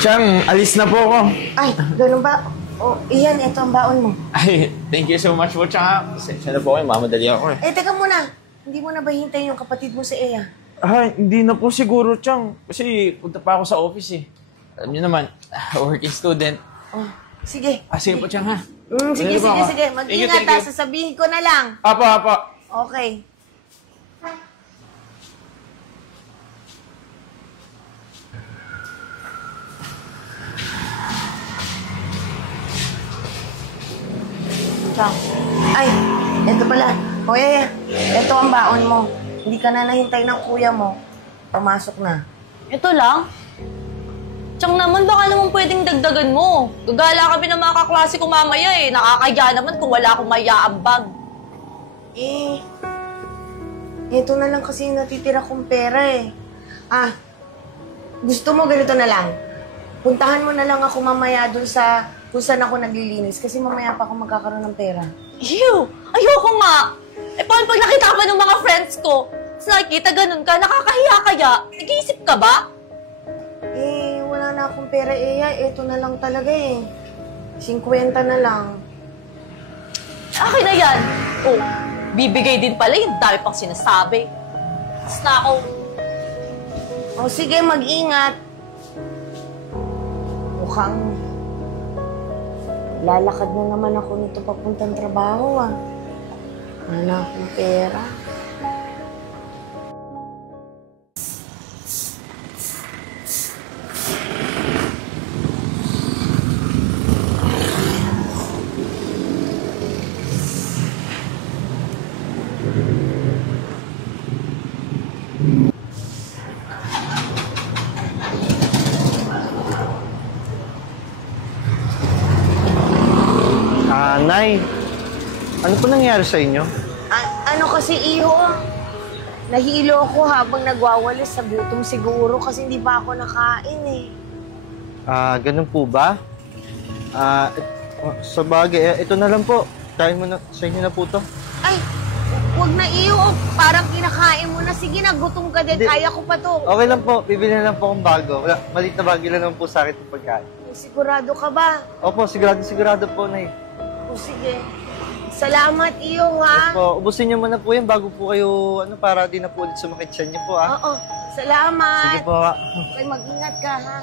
Chang, alis na po ako. Ay, ganun ba? O, iyan, ito ang baon mo. Ay, thank you so much po, Chang. Pasensya na po kayo, mamadali ako eh. Teka muna. Hindi mo na ba hintayin yung kapatid mo si Eya? Ay, hindi na po siguro, Chang. Kasi punta pa ako sa office eh. Alam niyo naman, working student. Oh, sige. Sige po, Chang, ha? Sige. Thank Mag-ingat you. ha, sasabihin ko na lang. Apo. Okay. Chang. Ay, eto pala. O, Eya, eto ang baon mo. Hindi ka na nahintay ng kuya mo. Pumasok na. Ito lang? Tsang naman, baka naman pwedeng dagdagan mo. Gagala kami ng mga kaklase ko mamaya eh. Nakakaya naman kung wala akong mayaambag. Ito na lang kasi yung natitira kong pera eh. Gusto mo ganito na lang. Puntahan mo na lang ako mamaya dun sa kung saan ako naglilinis kasi mamaya pa ako magkakaroon ng pera. Ew! Ayoko nga! Paano pag nakita pa ng mga friends ko? Tapos nakikita ganun ka, nakakahiya kaya? Nag-iisip ka ba? Wala na akong pera, Eya. Ito na lang talaga eh. 50 na lang. Akin na yan. Oh, bibigay din pala yung dami pang sinasabi. Tapos na ako. Sige, mag-ingat. Mukhang lalakad na naman ako nito papuntang trabaho Wala na akong pera. Nay, ano po nangyari sa inyo? Ano kasi, Iho? Nahilo ako habang nagwawalis sa gutom siguro kasi hindi pa ako nakain eh. Ganun po ba? Sa bagay, ito na lang po. Kain mo na, sa inyo na po to. Ay, huwag na, Iho. Parang kinakain mo na. Sige na, gutom ka din. Hindi. Kaya ko pa to. Okay lang po, bibili na lang po akong bago. Maliit na bagay lang po sa akin itong pagkain. Sigurado ka ba? Opo, sigurado po, Nay. Sige. Salamat, Iyo, ha? Opo, ubusin niyo muna po yan bago po kayo, para di na po ulit sumakit siya niyo po, ha? Oo. Salamat. Sige po, ha? Okay, mag-ingat ka, ha?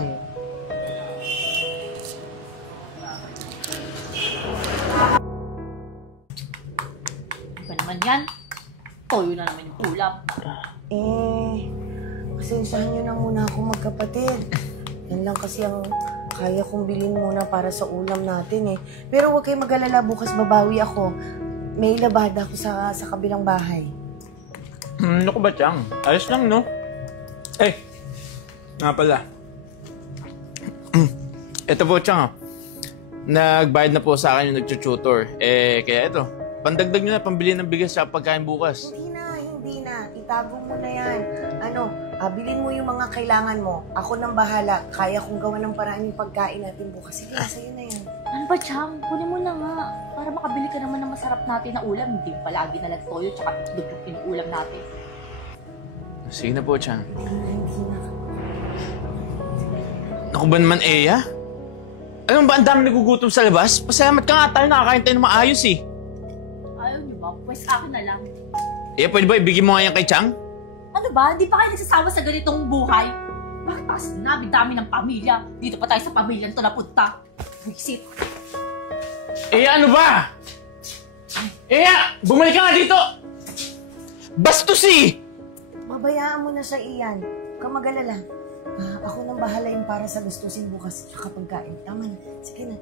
Ano naman yan? Toyo na naman yung ulam. Pasensyahan niyo na muna ako magkapatid. Yan lang kasi ang kaya kong bilhin muna para sa ulam natin eh. Pero huwag kayong mag-alala, bukas babawi ako. May labada ako sa kabilang bahay. Ano ko ba, Chang? Ayos lang, no? Nga pala. Ito po, Chang. Nagbayad na po sa akin yung nag-tutor. Kaya ito, pandagdag nyo na, pambili ng bigas sa pagkain bukas. Hindi na. Itago mo na yan. Bilhin mo yung mga kailangan mo. Ako nang bahala. Kaya kong gawa ng paraan yung pagkain natin bukas. Sige, sa'yo na yan. Ano ba, Chang? Kunin mo na nga. Para makabili ka naman ng masarap natin na ulam. Hindi palagi na lang toyo tsaka dugyot yung ulam natin. Sige na po, Chang. Hindi na. Naku ba naman, Eya? Alam ba ang dami nagugutom sa labas? Pasalamat ka nga tayo, nakakain tayo ng maayos eh. Ayaw niyo ba? Pwes akin na lang. Pwede ba ibigay mo nga yan kay Chang? Ano ba? Hindi pa kayo nagsasama sa ganitong buhay? Bakit pa kasi dami ng pamilya? Dito pa tayo sa pamilyang to napunta. Visit. Ano ba? Bumalik ka nga dito! Bastos eh! Babayaan mo na sa iyan. Huwag kang mag-alala. Ako nang bahala yung para sa gustusin bukas sa pagkain. Tama na. Sige na.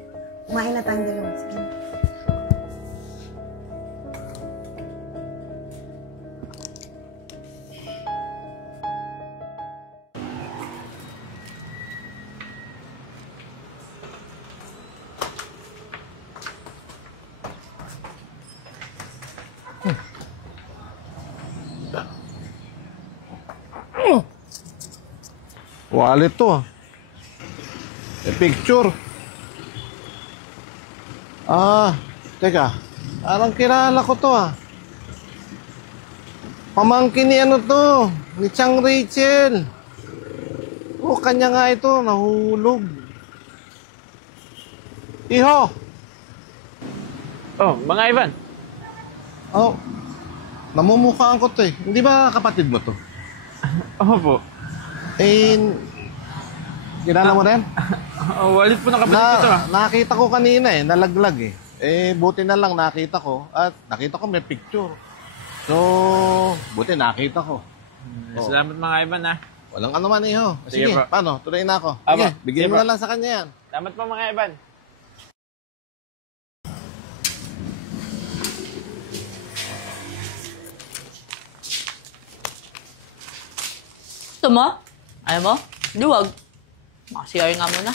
Kumain na tayong dalawa. Sige na. Wallet to. Picture. Teka. Parang kilala ko to Pamangkin ni ano to, ni Chang Rachel. Kanya nga ito, nahulog. Iho! Oh, mga Ivan. Oh, namumukhaan ko to eh. Hindi ba kapatid mo to? Opo. Eh, kilala mo rin? Oh, wallet po ng kapatid ko to. Nakita ko kanina eh, nalaglag eh. Eh, buti na lang nakita ko at nakita ko may picture. So, buti nakita ko. Salamat mga Ivan ha. Walang anuman iho. Sige Sige, po. paano? Tuloy na ako. Aba, Sige, bigyan sige mo po. na lang sa kanya yan. Salamat po mga Ivan. Gusto mo? Ayaw mo? Duwag. Makasiyar nga muna.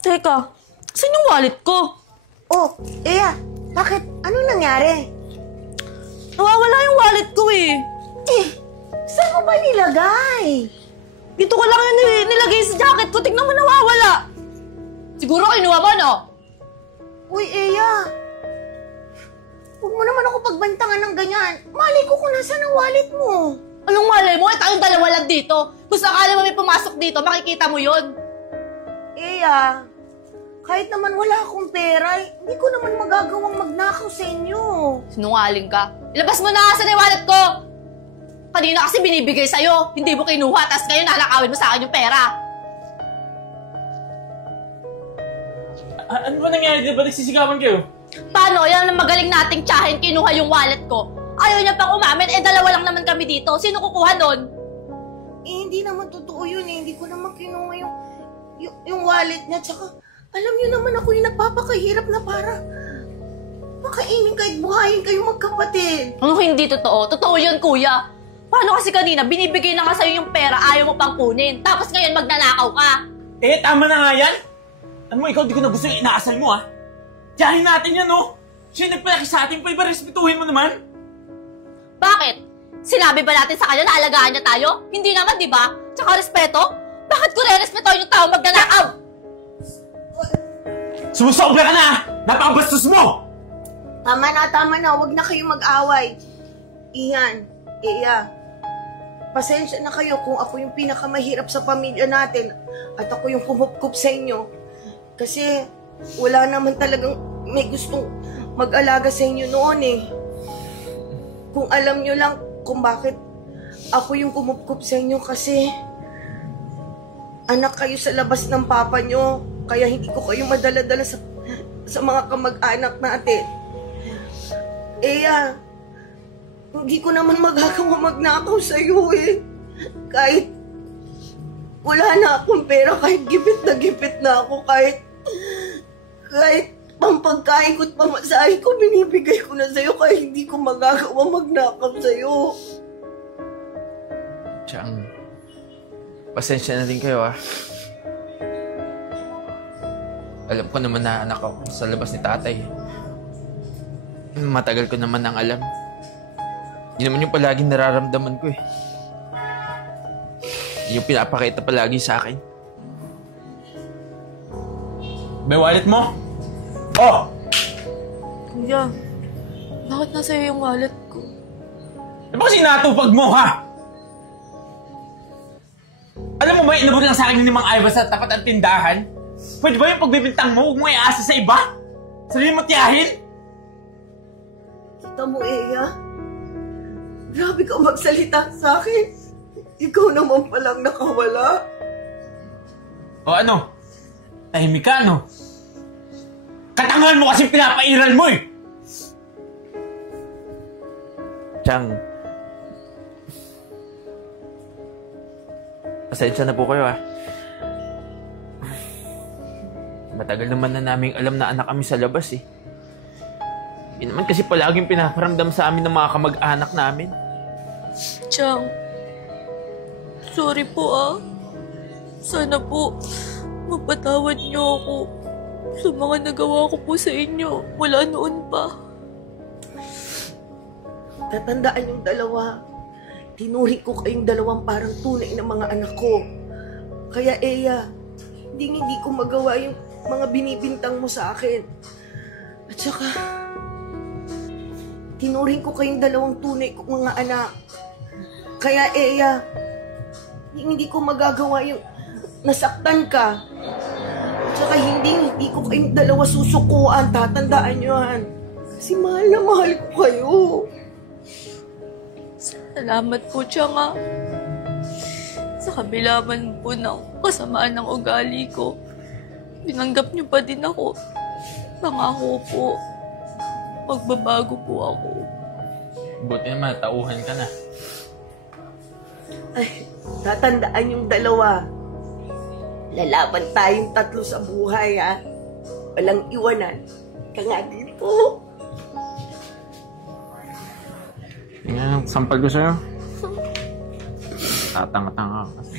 Teka, saan yung wallet ko? Oh, Eya, bakit? Anong nangyari? Nawawala yung wallet ko eh. Eh, saan mo ba nilagay? Dito ko lang yun nilagay sa jacket ko. Tignan mo, nawawala. Siguro kinuha mo, no? Uy, Eya. Huwag mo naman ako pagbantangan ng ganyan. Malay ko kung nasaan ang wallet mo. Anong malay mo? Tayong dalawa lang dito. Kung sakali mo may pumasok dito, makikita mo yun. Eya, kahit naman wala akong pera, hindi ko naman magagawang magnakaw sa inyo. Sinungaling ka. Ilabas mo na nga sa wallet ko! Kanina kasi binibigay sa'yo. Hindi mo kinuha, tas ngayon nanakawin mo sa akin yung pera. Ano ba nangyari? Di ba nagsisigawan kayo? Paano? Yan ang magaling nating tsahin, kinuha yung wallet ko. Ayaw niya pang umamin, dalawa lang naman kami dito. Sino kukuha nun? Eh, hindi naman totoo yun eh. Hindi ko naman kinuha yung wallet niya. Tsaka, alam niyo naman ako yung nagpapakahirap na para makainin kahit buhayin kayo magkapatid. Ano hindi totoo? Totoo yun, kuya. Paano kasi kanina, binibigay na nga sa'yo yung pera, ayaw mo pang kunin. Tapos ngayon magnanakaw ka. Eh, tama na nga yan. Alam mo, ikaw di ko na gusto yung inaasal mo ha. Tiyahin natin yan no. Siya nagpalaki sa atin pa, iba respetuhin mo naman. Bakit? Sinabi ba natin sa kanya na alagaan niya tayo? Hindi naman, di ba? Tsaka respeto? Bakit ko re-respetuhin yung tao magnanakaw? Sumusobra ka na! Napakabastos mo! Tama na. Huwag na kayo mag-away. Iyan, Eya, pasensya na kayo kung ako yung pinakamahirap sa pamilya natin at ako yung kumupkup sa inyo. Kasi wala naman talagang may gustong mag-alaga sa inyo noon eh. Kung alam nyo lang kung bakit ako yung kumupkup sa inyo kasi anak kayo sa labas ng papa nyo, kaya hindi ko kayo madala-dala sa mga kamag-anak natin. Eya, hindi ko naman magagawa magnakaw sa'yo eh. Kahit wala na akong pera, kahit gipit na ako, kahit pampagkain ko't pamasahe ko, binibigay ko na sa'yo, kaya hindi ko magagawa magnakaw sa'yo. Tiyang, pasensya na din kayo ha. Alam ko naman na anak ako sa labas ni tatay. Matagal ko naman ang alam. Yun naman yung palaging nararamdaman ko eh. Yung pinapakita palagi sa akin. May wallet mo? Oh! Kuya, bakit nasa iyo yung wallet ko? Eh ba kasi natupag mo ha? Alam mo ba, inabot lang sa akin ni Mang Ivan sa tapat ang tindahan? Pwede ba yung pagbibintang mo, huwag mo iaasa sa iba? Sarili mo tiyahin? Kita mo, Eya? Grabe ka magsalita sa akin. Ikaw naman palang nakawala. O ano? Tahimik ka, no? Katangahan mo kasi pinapairal mo eh! Chang, pasensya na po kayo ah. Matagal naman na naming alam na anak kami sa labas eh. Yun naman kasi palaging pinaparamdam sa amin ng mga kamag-anak namin. Chang, sorry po ah. Sana po, mapatawad niyo ako sa mga nagawa ko po sa inyo mula noon pa. Tatandaan yung dalawa. Tinuri ko kayong dalawang parang tunay na mga anak ko. Kaya, Eya, hindi ko magawa yung mga binibintang mo sa akin. At saka, tinuring ko kayong dalawang tunay kong mga anak. Kaya, Eya, hindi ko magagawa yung nasaktan ka. At saka, hindi ko kayong dalawa susukuan. Tatandaan nyo yan. Kasi mahal na mahal ko kayo. Salamat po, Tiyanga. Sa kabila man po ng kasamaan ng ugali ko, binanggap niyo pa din ako. Pangako po, magbabago po ako. Buti naman, tauhan ka na. Ay, tatandaan yung dalawa. Lalaban tayong tatlo sa buhay, ha? Walang iwanan. Ka nga dito. Yan ang sampal ko sa'yo. Tatanga-tanga ka kasi.